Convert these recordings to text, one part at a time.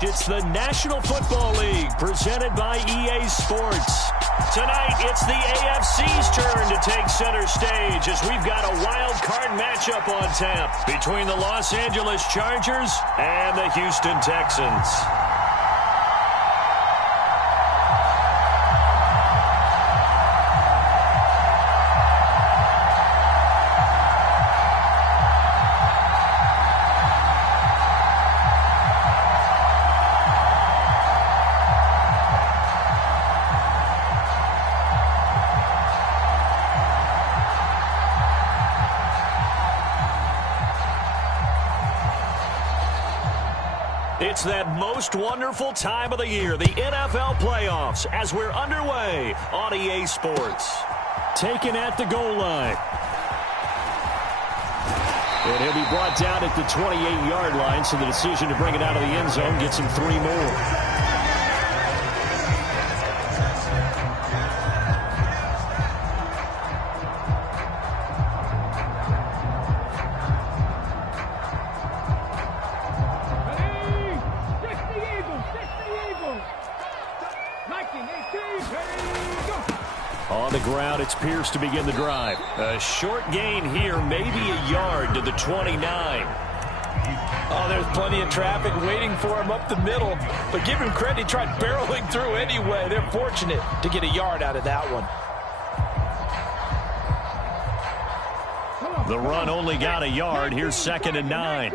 It's the National Football League presented by EA Sports. Tonight, it's the AFC's turn to take center stage as we've got a wild card matchup on tap between the Los Angeles Chargers and the Houston Texans. It's that most wonderful time of the year, the NFL playoffs, as we're underway on EA Sports. Taken at the goal line. And he'll be brought down at the 28-yard line, so the decision to bring it out of the end zone gets him 3 more. On the ground, it's Pierce to begin the drive. A short gain here, maybe a yard to the 29. Oh, there's plenty of traffic waiting for him up the middle. But give him credit, he tried barreling through anyway. They're fortunate to get a yard out of that one. The run only got a yard. Here's 2nd and 9.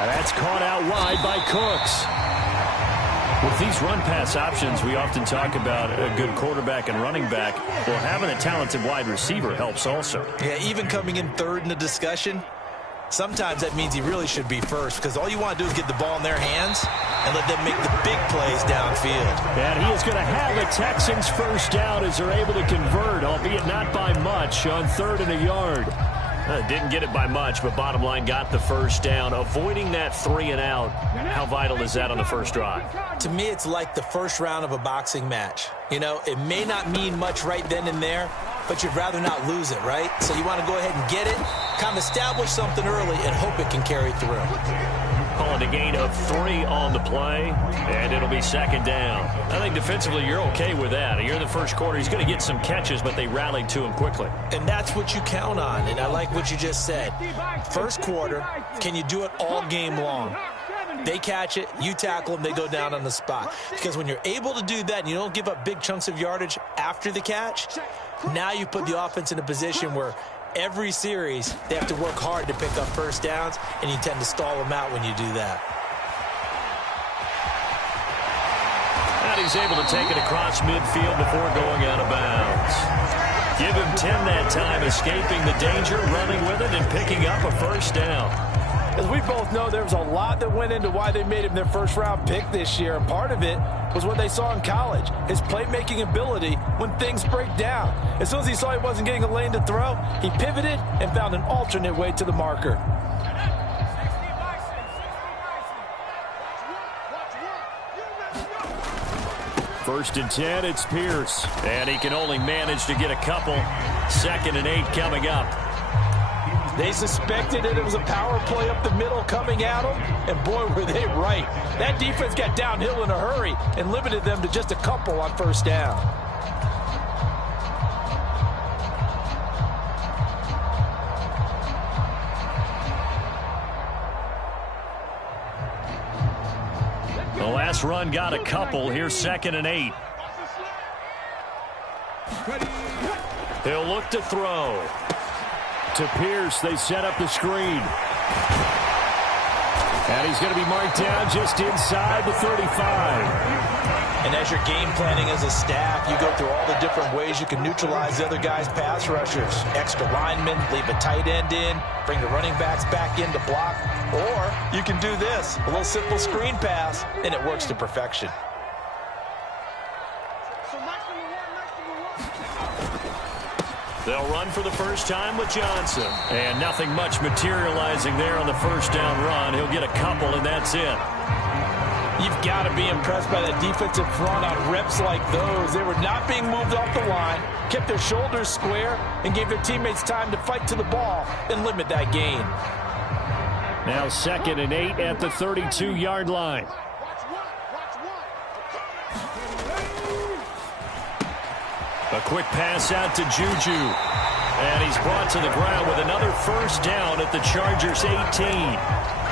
And that's caught out wide by Cooks. With these run-pass options, we often talk about a good quarterback and running back. Well, having a talented wide receiver helps also. Yeah, even coming in third in the discussion, sometimes that means he really should be first, because all you want to do is get the ball in their hands and let them make the big plays downfield. And he is going to have the Texans first down as they're able to convert, albeit not by much, on 3rd and a yard. Didn't get it by much, but bottom line got the first down. Avoiding that 3 and out, how vital is that on the first drive? To me, it's like the first round of a boxing match. You know, it may not mean much right then and there, but you'd rather not lose it, right? So you want to go ahead and get it, kind of establish something early, and hope it can carry through. Calling a gain of 3 on the play, and it'll be 2nd down. I think defensively you're okay with that. You're in the first quarter. He's going to get some catches, but they rallied to him quickly. And that's what you count on, and I like what you just said. First quarter, can you do it all game long? They catch it, you tackle them, they go down on the spot. Because when you're able to do that and you don't give up big chunks of yardage after the catch, now you put the offense in a position where every series, they have to work hard to pick up first downs, and you tend to stall them out when you do that. And he's able to take it across midfield before going out of bounds. Give him 10 that time, escaping the danger, running with it, and picking up a first down. As we both know, there was a lot that went into why they made him their first-round pick this year, and part of it was what they saw in college, his playmaking ability when things break down. As soon as he saw he wasn't getting a lane to throw, he pivoted and found an alternate way to the marker. First and 10, it's Pierce. And he can only manage to get a couple. 2nd and 8 coming up. They suspected that it was a power play up the middle coming at them, and boy, were they right. That defense got downhill in a hurry and limited them to just a couple on first down. The last run got a couple. Here's 2nd and 8. He'll look to throw. To Pierce, they set up the screen. And he's going to be marked down just inside the 35. And as you're game planning as a staff, you go through all the different ways you can neutralize the other guy's pass rushers. Extra linemen, leave a tight end in, bring the running backs back in to block. Or you can do this, a little simple screen pass, and it works to perfection. They'll run for the first time with Johnson. And nothing much materializing there on the first down run. He'll get a couple, and that's it. You've got to be impressed by that defensive front on reps like those. They were not being moved off the line, kept their shoulders square, and gave their teammates time to fight to the ball and limit that gain. Now 2nd and 8 at the 32-yard line. A quick pass out to Juju. And he's brought to the ground with another first down at the Chargers' 18.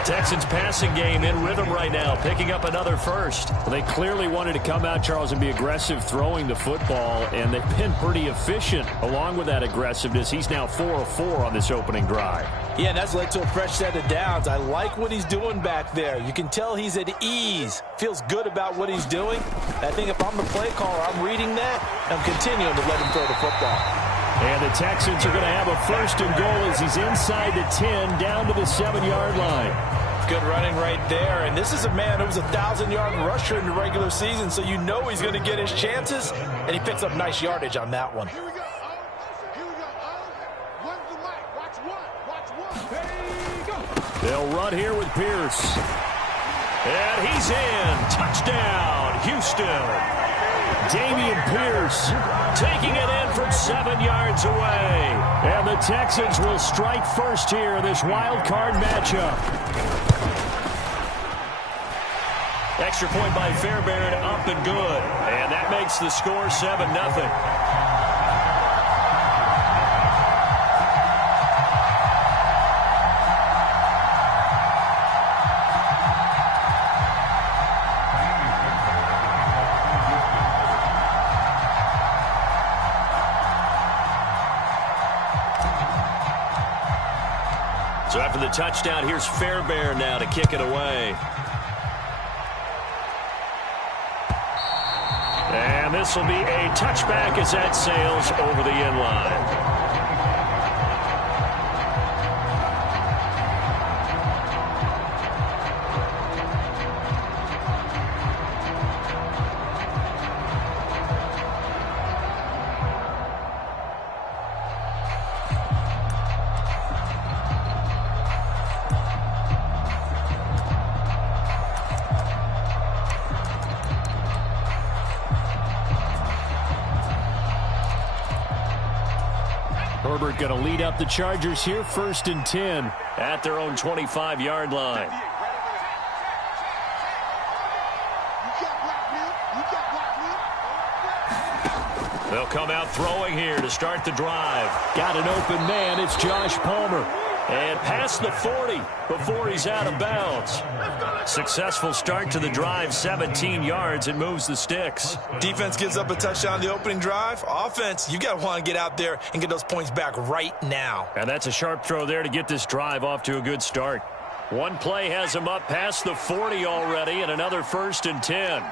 Texans passing game in rhythm right now, picking up another first. Well, they clearly wanted to come out, Charles, and be aggressive throwing the football, and they've been pretty efficient along with that aggressiveness. He's now 4 of 4 on this opening drive. Yeah, and that's led to a fresh set of downs. I like what he's doing back there. You can tell he's at ease, feels good about what he's doing. I think if I'm the play caller, I'm reading that, and I'm continuing to let him throw the football. And the Texans are going to have a first and goal as he's inside the 10, down to the 7-yard line. Good running right there. And this is a man who was a 1,000-yard rusher in the regular season, so you know he's going to get his chances. And he picks up nice yardage on that one. Here we go. Here we go. Run the mic. Watch one. There you go. They'll run here with Pierce. And he's in. Touchdown, Houston. Dameon Pierce taking it in from 7 yards away. And the Texans will strike first here in this wild card matchup. Extra point by Fairbairn, up and good. And that makes the score 7-0. So after the touchdown, here's Fairbairn now to kick it away. And this will be a touchback as that sails over the end line. Herbert going to lead up the Chargers here, 1st and 10 at their own 25-yard line. They'll come out throwing here to start the drive. Got an open man. It's Josh Palmer. And past the 40 before he's out of bounds. Successful start to the drive, 17 yards, and moves the sticks. Defense gives up a touchdown the opening drive. Offense, you got to want to get out there and get those points back right now. And that's a sharp throw there to get this drive off to a good start. One play has him up past the 40 already, and another 1st and 10.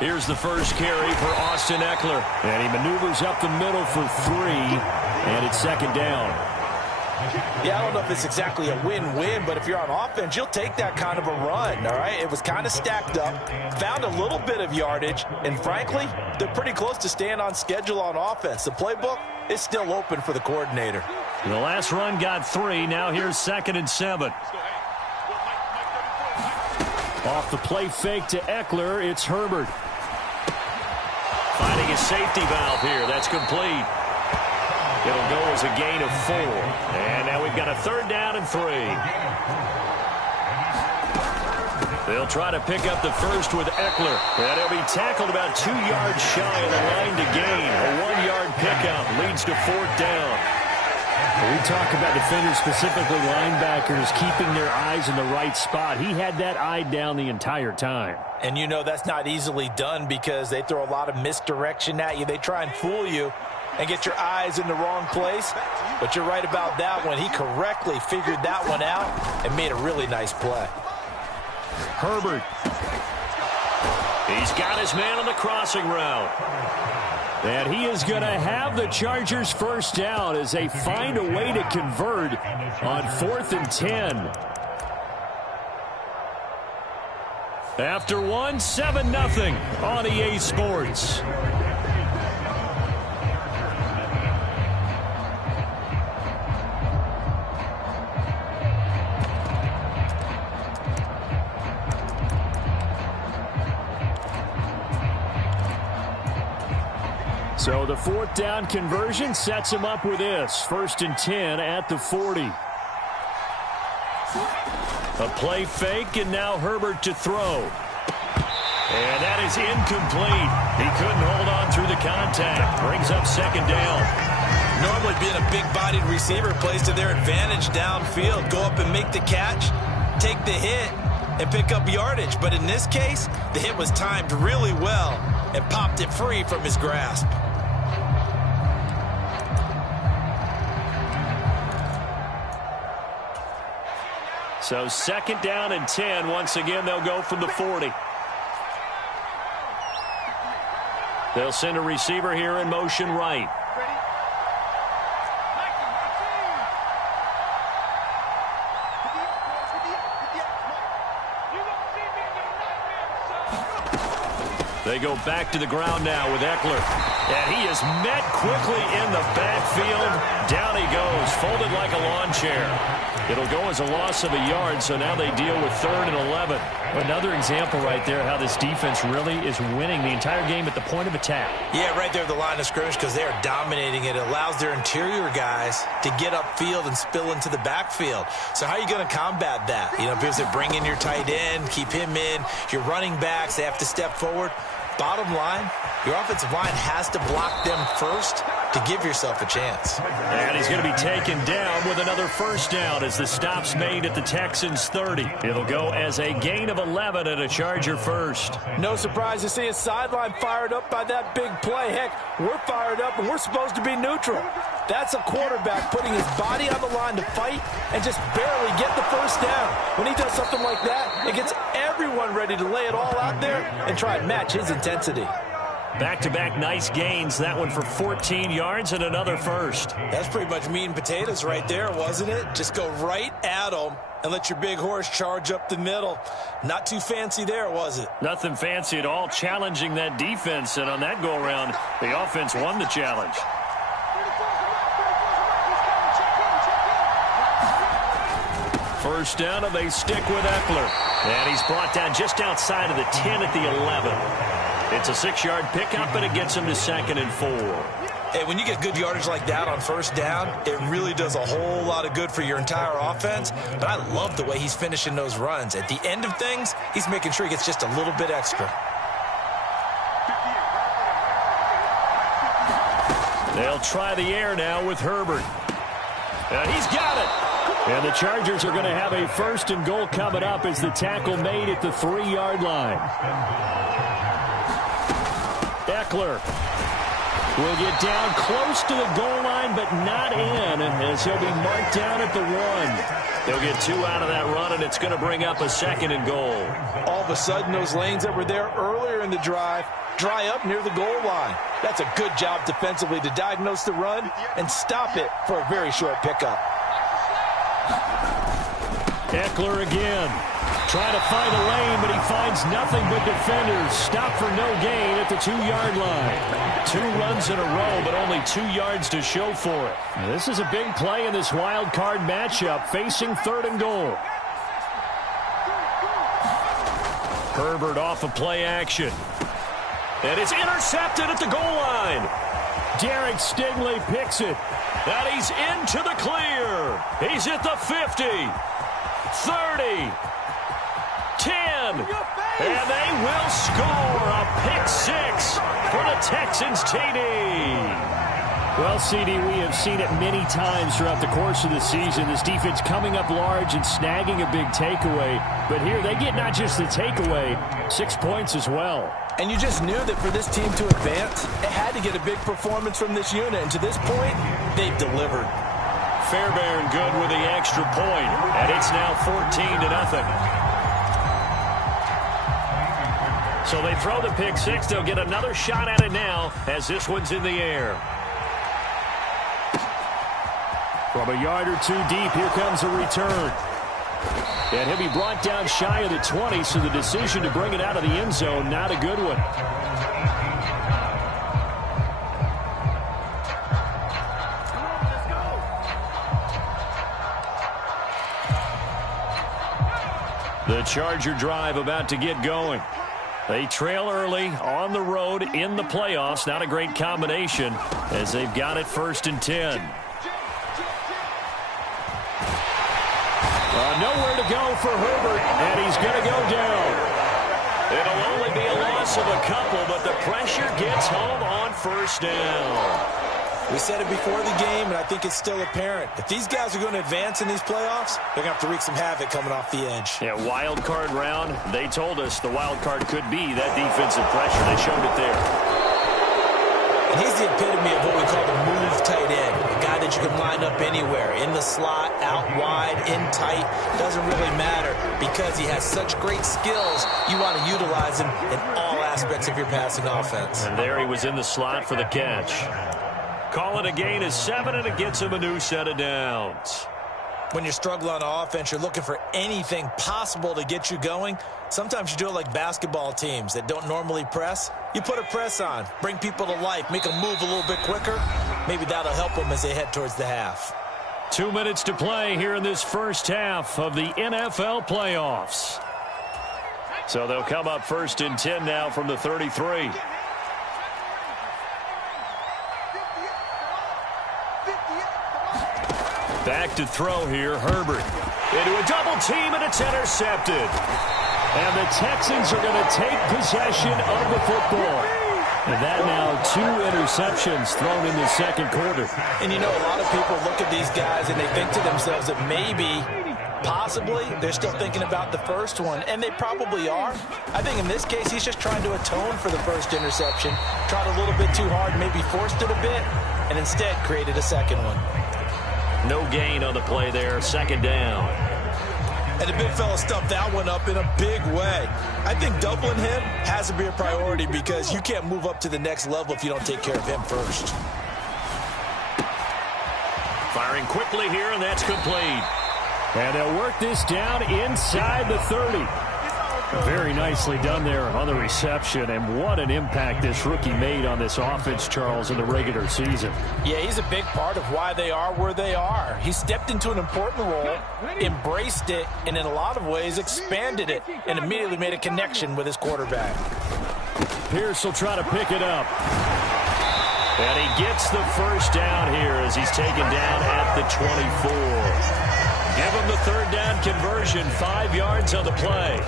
Here's the first carry for Austin Eckler. And he maneuvers up the middle for 3, and it's 2nd down. Yeah, I don't know if it's exactly a win-win, but if you're on offense, you'll take that kind of a run, all right? It was kind of stacked up, found a little bit of yardage, and frankly, they're pretty close to staying on schedule on offense. The playbook is still open for the coordinator. The last run got 3. Now here's 2nd and 7. Off the play fake to Eckler, it's Herbert. Finding a safety valve here. That's complete. It'll go as a gain of 4. And now we've got a 3rd down and 3. They'll try to pick up the first with Eckler. And he'll be tackled about 2 yards shy of the line to gain. A 1-yard pickup leads to 4th down. We talk about defenders, specifically linebackers, keeping their eyes in the right spot. He had that eye down the entire time. And you know that's not easily done because they throw a lot of misdirection at you. They try and fool you and get your eyes in the wrong place. But you're right about that one. He correctly figured that one out and made a really nice play. Herbert. He's got his man on the crossing route. And he is going to have the Chargers first down as they find a way to convert on 4th and 10. After 1, 7-0 on EA Sports. So the 4th down conversion sets him up with this. 1st and 10 at the 40. A play fake, and now Herbert to throw. And that is incomplete. He couldn't hold on through the contact. Brings up 2nd down. Normally being a big-bodied receiver plays to their advantage downfield. Go up and make the catch, take the hit, and pick up yardage. But in this case, the hit was timed really well and popped it free from his grasp. So 2nd down and 10. Once again, they'll go from the 40. They'll send a receiver here in motion right. They go back to the ground now with Eckler. And he is met quickly in the backfield. Down he goes, folded like a lawn chair. It'll go as a loss of a yard, so now they deal with 3rd and 11. Another example right there how this defense really is winning the entire game at the point of attack. Yeah, right there at the line of scrimmage because they are dominating it. It allows their interior guys to get upfield and spill into the backfield. So how are you going to combat that? You know, because they bring in your tight end, keep him in. Your running backs, they have to step forward. Bottom line, your offensive line has to block them first to give yourself a chance. And he's going to be taken down with another 1st down as the stop's made at the Texans' 30. It'll go as a gain of 11 and a Charger first. No surprise to see his sideline fired up by that big play. Heck, we're fired up and we're supposed to be neutral. That's a quarterback putting his body on the line to fight and just barely get the 1st down. When he does something like that, it gets everyone ready to lay it all out there and try and match his intensity. Back-to-back nice gains. That one for 14 yards and another 1st. That's pretty much meat and potatoes right there, wasn't it? Just go right at them and let your big horse charge up the middle. Not too fancy there, was it? Nothing fancy at all, challenging that defense. And on that go-around, the offense won the challenge. First down, and they stick with Eckler. And he's brought down just outside of the 10 at the 11. It's a 6-yard pickup, and it gets him to 2nd and 4. Hey, when you get good yardage like that on 1st down, it really does a whole lot of good for your entire offense. But I love the way he's finishing those runs. At the end of things, he's making sure he gets just a little bit extra. They'll try the air now with Herbert. And he's got it. And the Chargers are going to have a 1st and goal coming up as the tackle made at the 3-yard line. Eckler will get down close to the goal line, but not in, as he'll be marked down at the 1. They'll get 2 out of that run, and it's going to bring up a 2nd and goal. All of a sudden, those lanes that were there earlier in the drive dry up near the goal line. That's a good job defensively to diagnose the run and stop it for a very short pickup. Eckler again. Trying to find a lane, but he finds nothing but defenders. Stop for no gain at the 2-yard line. 2 runs in a row, but only 2 yards to show for it. This is a big play in this wild card matchup, facing 3rd and goal. Herbert off of play action. And it's intercepted at the goal line. Derek Stingley picks it. And he's into the clear. He's at the 50. 30. 10. And they will score a pick 6 for the Texans TD. Well, CD, we have seen it many times throughout the course of the season. This defense coming up large and snagging a big takeaway. But here they get not just the takeaway, 6 points as well. And you just knew that for this team to advance, it had to get a big performance from this unit. And to this point, they've delivered. Fairbairn good with the extra point. And it's now 14-0. So they throw the pick 6. They'll get another shot at it now as this one's in the air. From a yard or 2 deep, here comes a return. And he'll be brought down shy of the 20, so the decision to bring it out of the end zone, not a good one. The Charger drive about to get going. They trail early on the road in the playoffs. Not a great combination as they've got it 1st and 10. Nowhere to go for Herbert, and he's going to go down. It'll only be a loss of a couple, but the pressure gets home on 1st down. We said it before the game, and I think it's still apparent. If these guys are going to advance in these playoffs, they're going to have to wreak some havoc coming off the edge. Yeah, wild card round. They told us the wild card could be that defensive pressure. They showed it there. And he's the epitome of what we call the move tight end. A guy that you can line up anywhere. In the slot, out wide, in tight. Doesn't really matter because he has such great skills. You want to utilize him in all aspects of your passing offense. And there he was in the slot for the catch. Call it a gain of 7, and it gets him a new set of downs. When you're struggling on offense, you're looking for anything possible to get you going. Sometimes you do it like basketball teams that don't normally press. You put a press on, bring people to life, make them move a little bit quicker. Maybe that'll help them as they head towards the half. 2 minutes to play here in this first half of the NFL playoffs. So they'll come up 1st and 10 now from the 33. Back to throw here, Herbert. Into a double team, and it's intercepted. And the Texans are going to take possession of the football. And that now 2 interceptions thrown in the second quarter. And you know, a lot of people look at these guys and they think to themselves that maybe, possibly, they're still thinking about the first one. And they probably are. I think in this case, he's just trying to atone for the first interception. Tried a little bit too hard, maybe forced it a bit, and instead created a second one. No gain on the play there, 2nd down. And the big fella stuffed that one up in a big way. I think doubling him has to be a priority because you can't move up to the next level if you don't take care of him first. Firing quickly here, and that's complete. And they'll work this down inside the 30. Very nicely done there on the reception, and what an impact this rookie made on this offense, Charles, in the regular season. Yeah, he's a big part of why they are where they are. He stepped into an important role, embraced it, and in a lot of ways expanded it, and immediately made a connection with his quarterback. Pierce will try to pick it up. And he gets the 1st down here as he's taken down at the 24. Give him the 3rd down conversion, 5 yards on the play.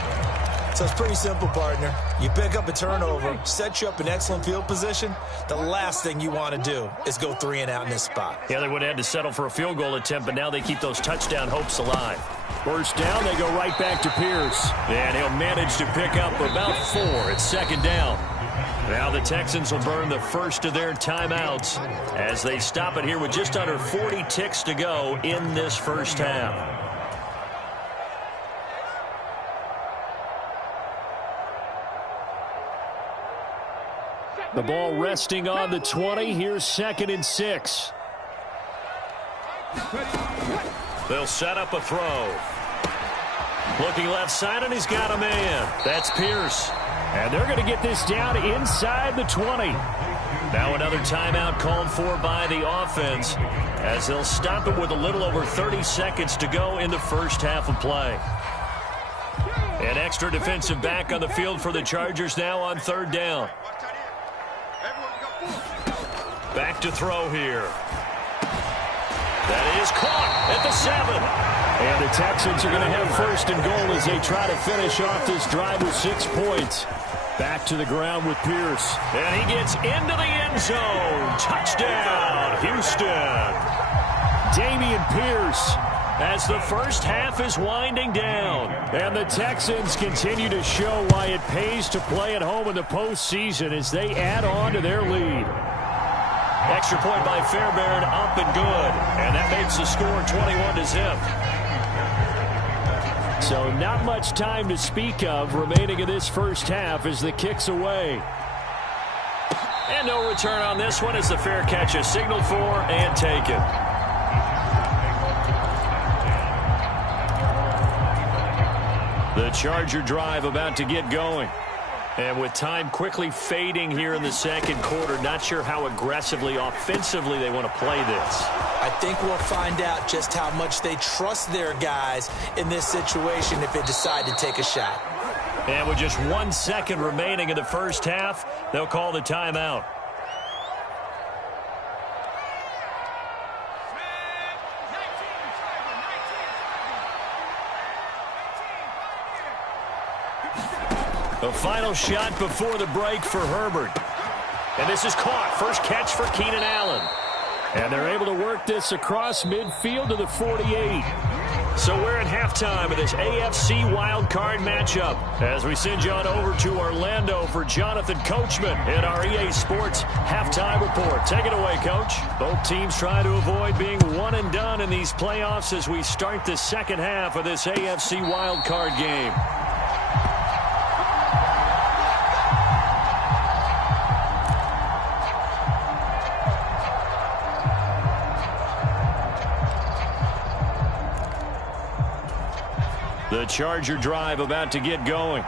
So it's pretty simple, partner. You pick up a turnover, set you up in excellent field position. The last thing you want to do is go 3 and out in this spot. Yeah, they would have had to settle for a field goal attempt, but now they keep those touchdown hopes alive. 1st down, they go right back to Pierce. And he'll manage to pick up about 4. It's 2nd down. Now the Texans will burn the first of their timeouts as they stop it here with just under 40 ticks to go in this first half. The ball resting on the 20. Here's 2nd and 6. They'll set up a throw. Looking left side, and he's got a man. That's Pierce. And they're going to get this down inside the 20. Now another timeout called for by the offense as they'll stop it with a little over 30 seconds to go in the first half of play. An extra defensive back on the field for the Chargers now on 3rd down. Back to throw here. That is caught at the 7. And the Texans are going to have 1st and goal as they try to finish off this drive with 6 points. Back to the ground with Pierce. And he gets into the end zone. Touchdown, Houston. Dameon Pierce. As the first half is winding down. And the Texans continue to show why it pays to play at home in the postseason as they add on to their lead. Extra point by Fairbairn, up and good. And that makes the score 21-0. So not much time to speak of remaining in this first half as the kick's away. And no return on this one as the fair catch is signaled for and taken. The Charger drive about to get going. And with time quickly fading here in the second quarter, not sure how aggressively, offensively they want to play this. I think we'll find out just how much they trust their guys in this situation if they decide to take a shot. And with just 1 second remaining in the first half, they'll call the timeout. The final shot before the break for Herbert. And this is caught. First catch for Keenan Allen. And they're able to work this across midfield to the 48. So we're at halftime of this AFC wildcard matchup as we send you on over to Orlando for Jonathan Coachman in our EA Sports halftime report. Take it away, Coach. Both teams trying to avoid being one and done in these playoffs as we start the second half of this AFC wildcard game. The Charger drive about to get going.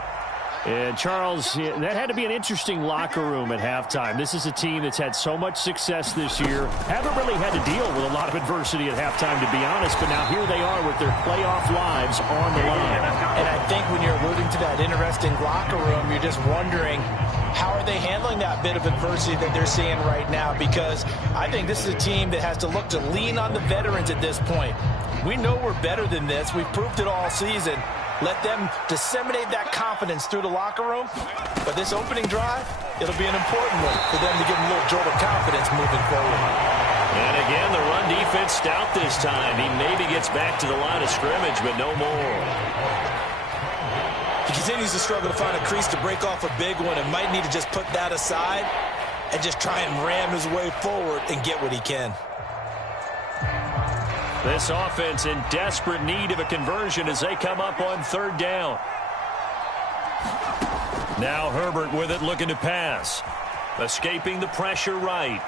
And, Charles, that had to be an interesting locker room at halftime. This is a team that's had so much success this year. Haven't really had to deal with a lot of adversity at halftime, to be honest. But now here they are with their playoff lives on the line. And I think when you're alluding to that interesting locker room, you're just wondering, how are they handling that bit of adversity that they're seeing right now? Because I think this is a team that has to look to lean on the veterans at this point. We know we're better than this. We've proved it all season. Let them disseminate that confidence through the locker room. But this opening drive, it'll be an important one for them to give them a little jolt of confidence moving forward. And again, the run defense stout this time. He maybe gets back to the line of scrimmage, but no more. He continues to struggle to find a crease to break off a big one and might need to just put that aside and just try and ram his way forward and get what he can. This offense in desperate need of a conversion as they come up on third down. Now Herbert with it, looking to pass. Escaping the pressure right.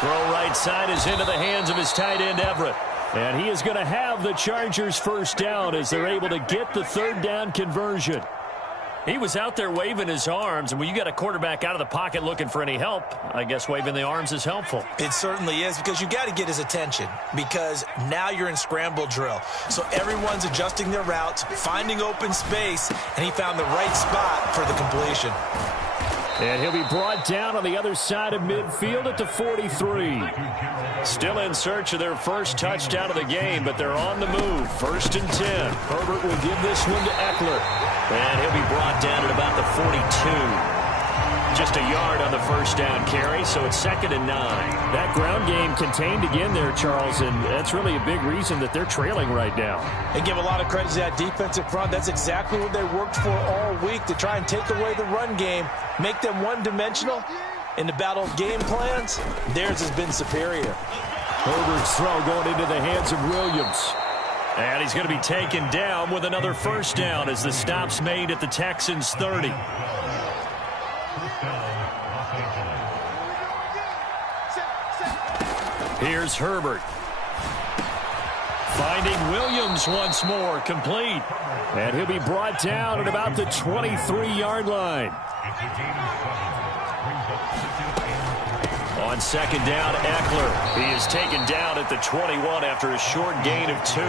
Throw right side is into the hands of his tight end, Everett. And he is going to have the Chargers first down as they're able to get the third down conversion. He was out there waving his arms, and when you got a quarterback out of the pocket looking for any help, I guess waving the arms is helpful. It certainly is, because you got to get his attention, because now you're in scramble drill. So everyone's adjusting their routes, finding open space, and he found the right spot for the completion. And he'll be brought down on the other side of midfield at the 43. Still in search of their first touchdown of the game, but they're on the move. 1st and 10. Herbert will give this one to Eckler. And he'll be brought down at about the 42. Just a yard on the first down carry, so it's 2nd and 9. That ground game contained again there, Charles, and that's really a big reason that they're trailing right now. And give a lot of credit to that defensive front. That's exactly what they worked for all week, to try and take away the run game, make them one-dimensional. In the battle of game plans, theirs has been superior. Herbert's throw going into the hands of Williams. And he's going to be taken down with another first down as the stop's made at the Texans' 30. Here's Herbert. Finding Williams once more, complete. And he'll be brought down at about the 23-yard line. On 2nd down, Eckler. He is taken down at the 21 after a short gain of 2.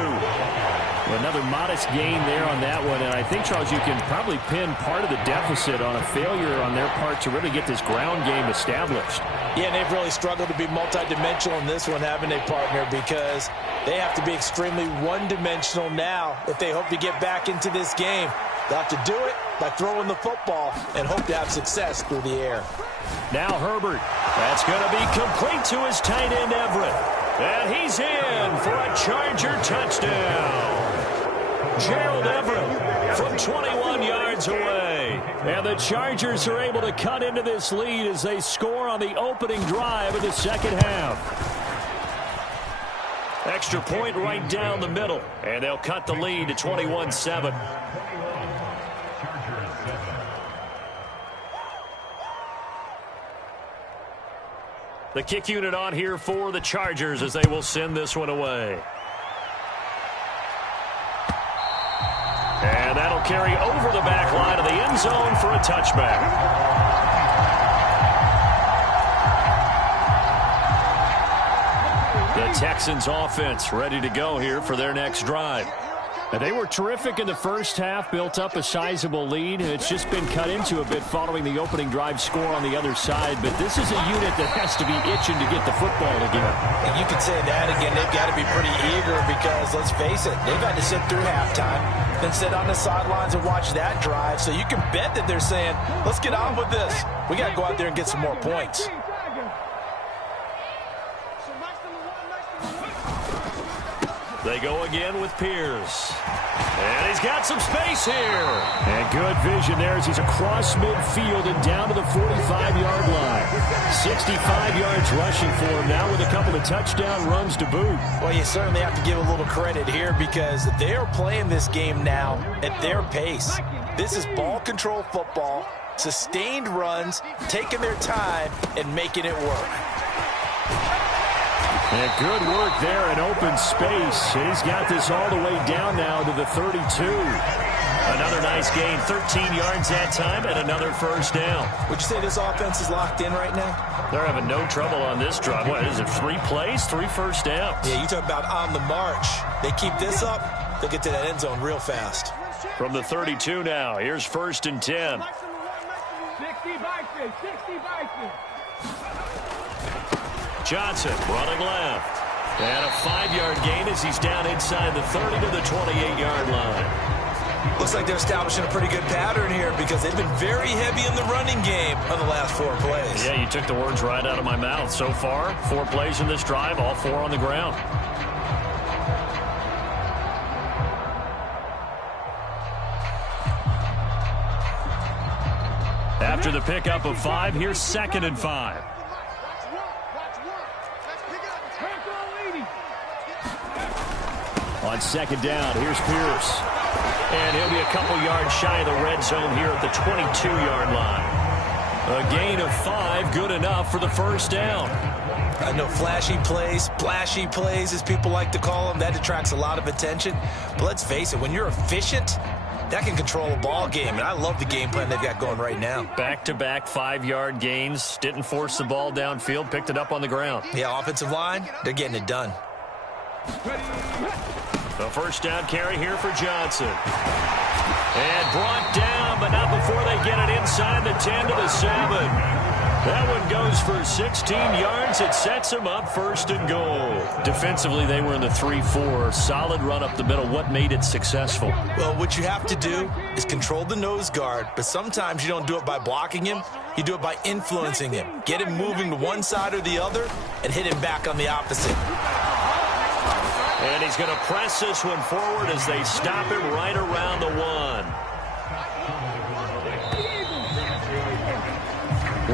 Another modest gain there on that one, and I think, Charles, you can probably pin part of the deficit on a failure on their part to really get this ground game established. Yeah, and they've really struggled to be multidimensional in this one, haven't they, partner? Because they have to be extremely one-dimensional now if they hope to get back into this game. They'll have to do it by throwing the football and hope to have success through the air. Now Herbert. That's going to be complete to his tight end, Everett. And he's in for a Charger touchdown. Gerald Everett from 21 yards away. And the Chargers are able to cut into this lead as they score on the opening drive of the second half. Extra point right down the middle. And they'll cut the lead to 21-7. The kick unit on here for the Chargers as they will send this one away. And that'll carry over the back line of the end zone for a touchback. The Texans offense ready to go here for their next drive. They were terrific in the first half, built up a sizable lead. It's just been cut into a bit following the opening drive score on the other side. But this is a unit that has to be itching to get the football again. And you could say that again. They've got to be pretty eager because, let's face it, they've had to sit through halftime, then sit on the sidelines and watch that drive. So you can bet that they're saying, let's get on with this. We got to go out there and get some more points. They go again with Pierce. And he's got some space here. And good vision there as he's across midfield and down to the 45-yard line. 65 yards rushing for him now with a couple of touchdown runs to boot. Well, you certainly have to give a little credit here because they are playing this game now at their pace. This is ball control football, sustained runs, taking their time, and making it work. And good work there in open space. And he's got this all the way down now to the 32. Another nice gain, 13 yards that time, and another first down. Would you say this offense is locked in right now? They're having no trouble on this drive. What is it, 3 plays, 3 first downs? Yeah, you talk about on the march. They keep this up, they'll get to that end zone real fast. From the 32 now, here's 1st and 10. 60 Vikings. Johnson running left. And a 5-yard gain as he's down inside the 30 to the 28-yard line. Looks like they're establishing a pretty good pattern here because they've been very heavy in the running game on the last 4 plays. Yeah, you took the words right out of my mouth. So far, 4 plays in this drive, all 4 on the ground. After the pickup of 5, here's 2nd and 5. On 2nd down, here's Pierce. And he'll be a couple yards shy of the red zone here at the 22-yard line. A gain of 5, good enough for the first down. I know flashy plays, splashy plays, as people like to call them, that attracts a lot of attention. But let's face it, when you're efficient, that can control a ball game. And I love the game plan they've got going right now. Back-to-back 5-yard gains. Didn't force the ball downfield. Picked it up on the ground. Yeah, offensive line, they're getting it done. The first down carry here for Johnson. And brought down, but not before they get it inside the 10 to the 7. That one goes for 16 yards. It sets them up 1st and goal. Defensively, they were in the 3-4. Solid run up the middle. What made it successful? Well, what you have to do is control the nose guard, but sometimes you don't do it by blocking him. You do it by influencing him. Get him moving to one side or the other and hit him back on the opposite. And he's going to press this one forward as they stop him right around the 1.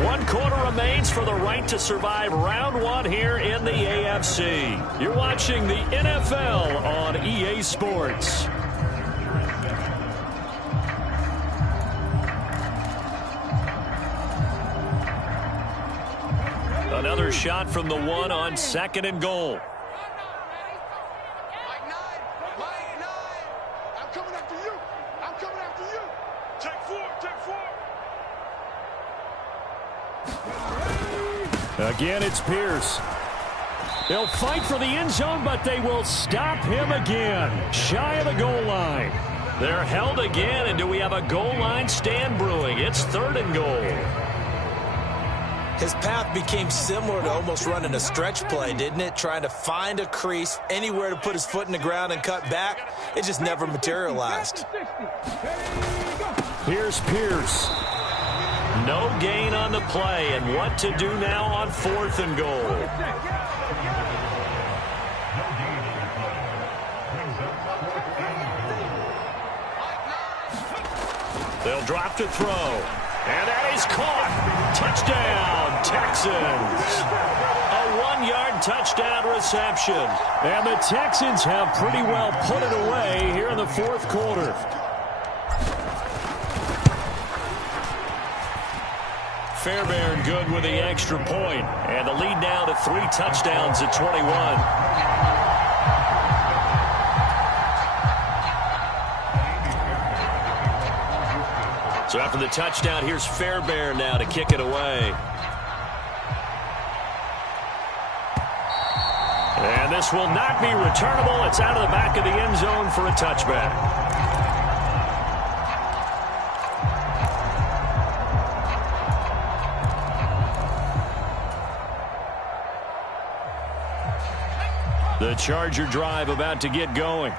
1 quarter remains for the right to survive round 1 here in the AFC. You're watching the NFL on EA Sports. Another shot from the 1 on 2nd and goal. Again, it's Pierce. They'll fight for the end zone, but they will stop him again. Shy of the goal line. They're held again, and do we have a goal line stand brewing? It's 3rd and goal. His path became similar to almost running a stretch play, didn't it? Trying to find a crease, anywhere to put his foot in the ground and cut back. It just never materialized. Here's Pierce. No gain on the play, and what to do now on 4th and goal. They'll drop to throw, and that is caught. Touchdown, Texans. A 1-yard touchdown reception. And the Texans have pretty well put it away here in the 4th quarter. Fairbairn good with the extra point. And the lead now to 3 touchdowns at 21. So after the touchdown, here's Fairbairn now to kick it away. And And this will not be returnable. It's out of the back of the end zone for a touchback. The Charger drive about to get going.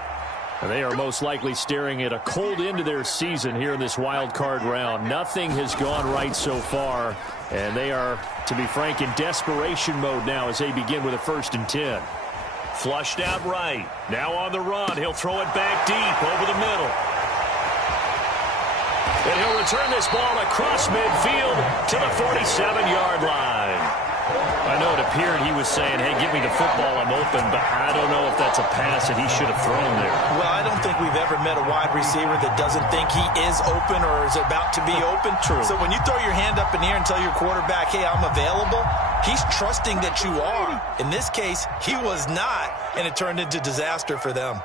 And they are most likely staring at a cold end to their season here in this wild card round. Nothing has gone right so far. And they are, to be frank, in desperation mode now as they begin with a 1st and 10. Flushed out right. Now on the run. He'll throw it back deep over the middle. And he'll return this ball across midfield to the 47-yard line. I know it appeared he was saying, hey, give me the football, I'm open, but I don't know if that's a pass that he should have thrown there. Well, I don't think we've ever met a wide receiver that doesn't think he is open or is about to be open. True. So when you throw your hand up in the air and tell your quarterback, hey, I'm available, he's trusting that you are. In this case, he was not, and it turned into disaster for them.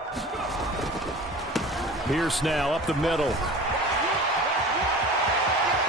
Pierce now up the middle.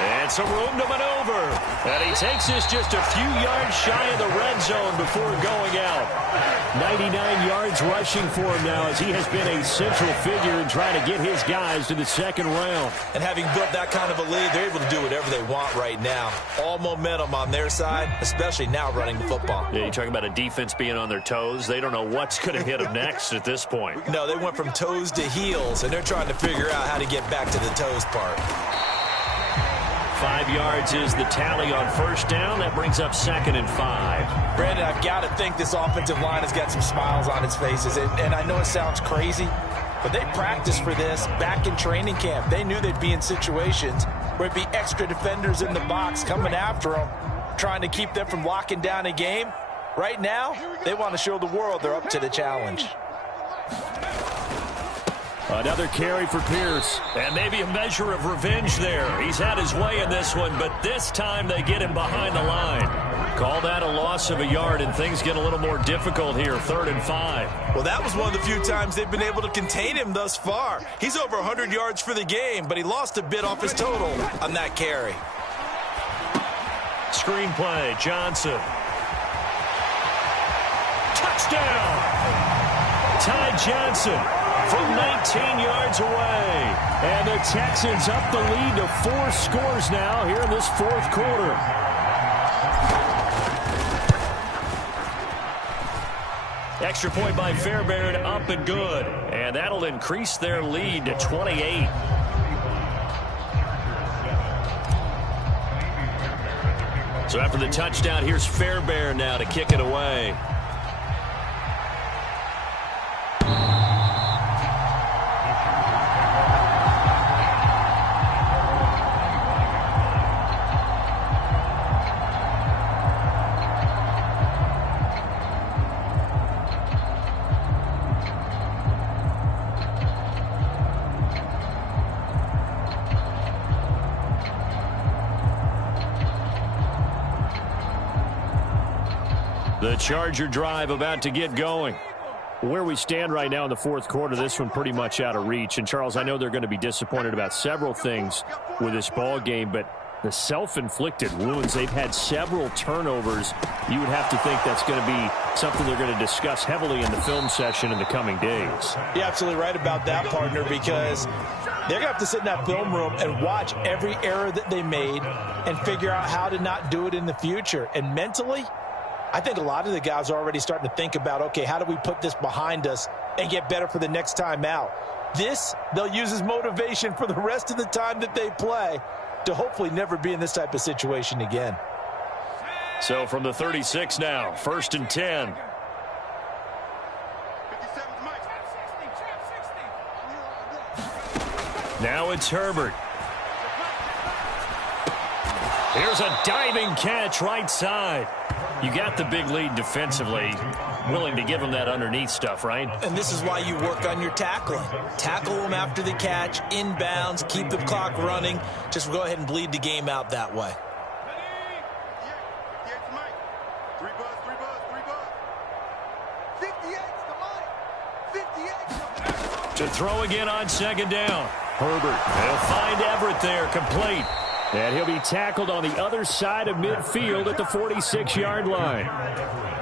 And some room to maneuver. And he takes this just a few yards shy of the red zone before going out. 99 yards rushing for him now as he has been a central figure in trying to get his guys to the 2nd round. And having built that kind of a lead, they're able to do whatever they want right now. All momentum on their side, especially now running the football. Yeah, you talk about a defense being on their toes. They don't know what's going to hit them next at this point. No, they went from toes to heels, and they're trying to figure out how to get back to the toes part. 5 yards is the tally on 1st down. That brings up 2nd and 5. Brandon, I've got to think this offensive line has got some smiles on its faces. And I know it sounds crazy, but they practiced for this back in training camp. They knew they'd be in situations where it'd be extra defenders in the box coming after them, trying to keep them from locking down a game. Right now, they want to show the world they're up to the challenge. Another carry for Pierce. And maybe a measure of revenge there. He's had his way in this one, but this time they get him behind the line. Call that a loss of a yard, and things get a little more difficult here, 3rd and 5. Well, that was one of the few times they've been able to contain him thus far. He's over 100 yards for the game, but he lost a bit off his total on that carry. Screenplay, Johnson. Touchdown! Ty Johnson from 19 yards away. And the Texans up the lead to 4 scores now here in this 4th quarter. Extra point by Fairbairn, up and good. And that'll increase their lead to 28. So after the touchdown, here's Fairbairn now to kick it away. The Charger drive about to get going. Where we stand right now in the 4th quarter, this one pretty much out of reach. And, Charles, I know they're going to be disappointed about several things with this ball game, but the self-inflicted wounds, they've had several turnovers. You would have to think that's going to be something they're going to discuss heavily in the film session in the coming days. You're absolutely right about that, partner, because they're going to have to sit in that film room and watch every error that they made and figure out how to not do it in the future. And mentally, I think a lot of the guys are already starting to think about, okay, how do we put this behind us and get better for the next time out? This, they'll use as motivation for the rest of the time that they play to hopefully never be in this type of situation again. So from the 36 now, 1st and 10. Now it's Herbert. Here's a diving catch right side. You got the big lead defensively. Willing to give them that underneath stuff, right? And this is why you work on your tackling. Tackle them after the catch, inbounds, keep the clock running. Just go ahead and bleed the game out that way. To throw again on 2nd down. Herbert, they'll find Everett there, complete. And he'll be tackled on the other side of midfield at the 46-yard line.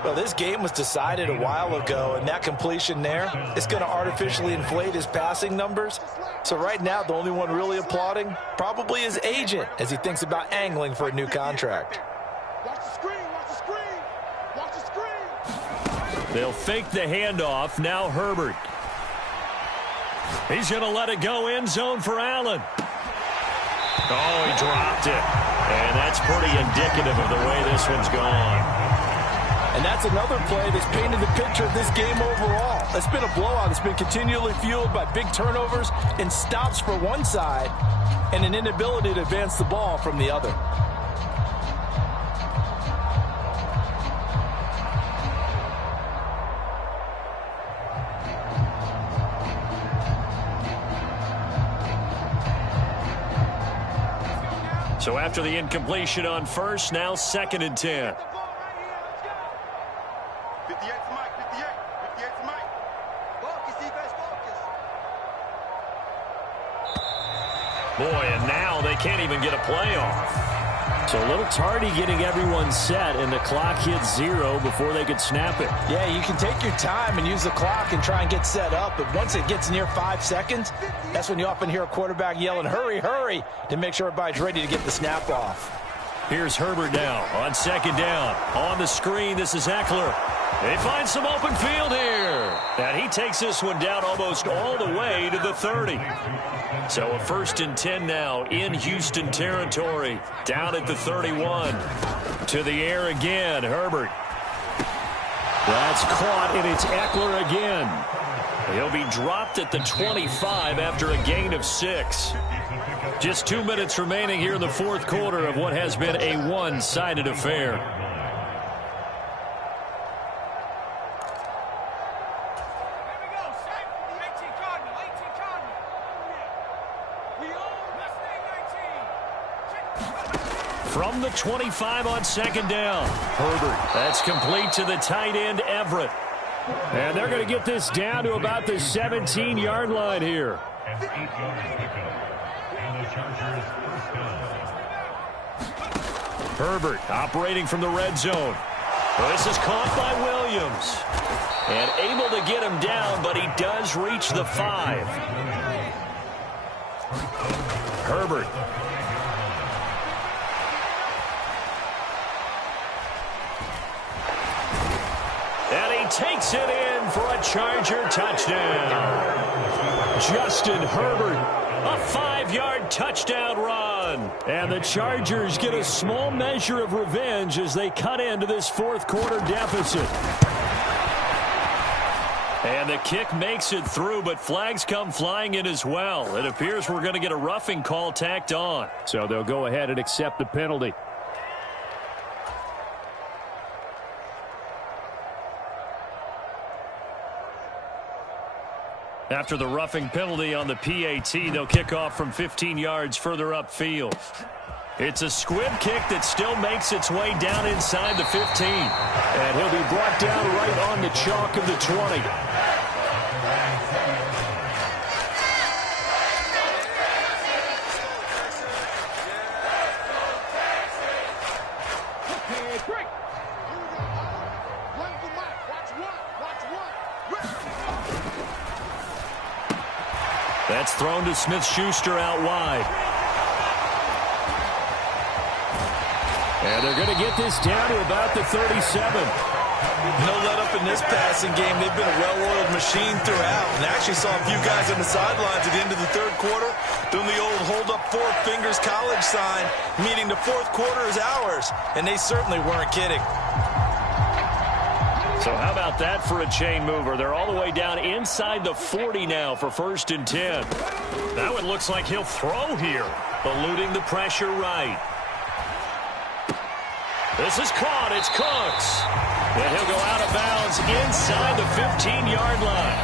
Well, this game was decided a while ago, and that completion there is going to artificially inflate his passing numbers. So right now, the only one really applauding probably his agent as he thinks about angling for a new contract. Watch the screen, watch the screen, watch the screen. They'll fake the handoff. Now Herbert. He's going to let it go end zone for Allen. Oh, he dropped it. And that's pretty indicative of the way this one's gone. And that's another play that's painted the picture of this game overall. It's been a blowout. It's been continually fueled by big turnovers and stops for one side and an inability to advance the ball from the other. So after the incompletion on first, now 2nd and 10. 58 for Mike, 58 for Mike. Focus, defense, focus. Boy, and now they can't even get a play off. So a little tardy getting everyone set, and the clock hits 0 before they could snap it. Yeah, you can take your time and use the clock and try and get set up, but once it gets near 5 seconds, that's when you often hear a quarterback yelling, hurry, hurry, to make sure everybody's ready to get the snap off. Here's Herbert now on 2nd down. On the screen, this is Eckler. They find some open field here. And he takes this one down almost all the way to the 30. So a 1st and 10 now in Houston territory. Down at the 31. To the air again, Herbert. That's caught, and it's Eckler again. He'll be dropped at the 25 after a gain of 6. Just 2 minutes remaining here in the 4th quarter of what has been a one-sided affair. From the 25 on 2nd down. Herbert. That's complete to the tight end, Everett. And they're going to get this down to about the 17-yard line here. Herbert operating from the red zone. This is caught by Williams. And able to get him down, but he does reach the 5. Herbert. And he takes it in for a Charger touchdown. Justin Herbert, a 5-yard touchdown run. And the Chargers get a small measure of revenge as they cut into this 4th quarter deficit. And the kick makes it through, but flags come flying in as well. It appears we're going to get a roughing call tacked on. So they'll go ahead and accept the penalty. After the roughing penalty on the PAT, they'll kick off from 15 yards further upfield. It's a squib kick that still makes its way down inside the 15. And he'll be brought down right on the chalk of the 20. That's thrown to Smith-Schuster out wide. And they're going to get this down to about the 37. No let up in this passing game. They've been a well-oiled machine throughout. And actually saw a few guys on the sidelines at the end of the 3rd quarter doing the old hold up 4 fingers college sign, meaning the 4th quarter is ours. And they certainly weren't kidding. So how about that for a chain mover? They're all the way down inside the 40 now for 1st and 10. That one looks like he'll throw here, eluding the pressure right. This is caught. It's Cooks. And he'll go out of bounds inside the 15-yard line.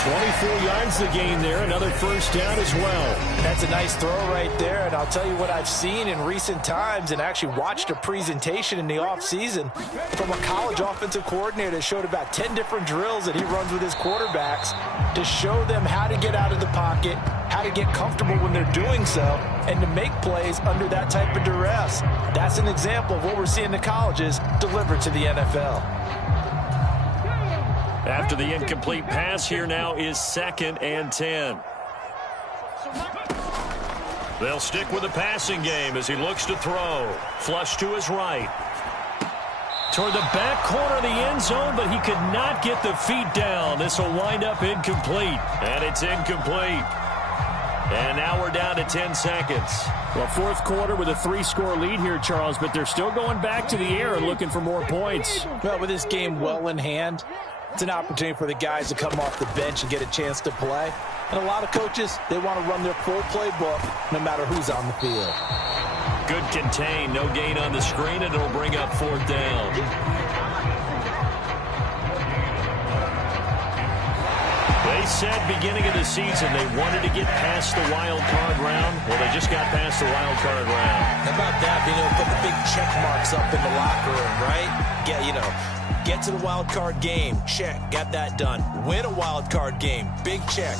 24 yards to gain there. Another first down as well. That's a nice throw right there. And I'll tell you what I've seen in recent times and actually watched a presentation in the offseason from a college offensive coordinator that showed about 10 different drills that he runs with his quarterbacks to show them how to get out of the pocket, how to get comfortable when they're doing so, and to make plays under that type of duress. That's an example of what we're seeing the colleges deliver to the NFL. After the incomplete pass, here now is 2nd and 10. They'll stick with the passing game as he looks to throw. Flush to his right. Toward the back corner of the end zone, but he could not get the feet down. This will wind up incomplete. And it's incomplete. And now we're down to 10 seconds. Well, fourth quarter with a 3-score lead here, Charles, but they're still going back to the air and looking for more points. Well, with this game well in hand, it's an opportunity for the guys to come off the bench and get a chance to play. And a lot of coaches, they want to run their full playbook no matter who's on the field. Good contain, no gain on the screen, and it'll bring up 4th down. They said beginning of the season they wanted to get past the wild card round. Well, they just got past the wild card round. How about that, being able to put the big check marks up in the locker room, right? Get to the wild card game, check, got that done. Win a wild card game, big check.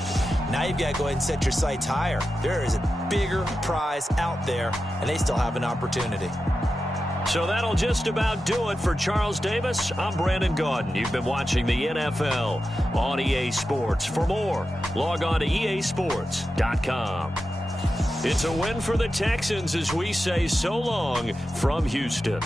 Now you've got to go ahead and set your sights higher. There is a bigger prize out there, and they still have an opportunity. So that'll just about do it for Charles Davis. I'm Brandon Gaudin. You've been watching the NFL on EA Sports. For more, log on to easports.com. It's a win for the Texans as we say so long from Houston.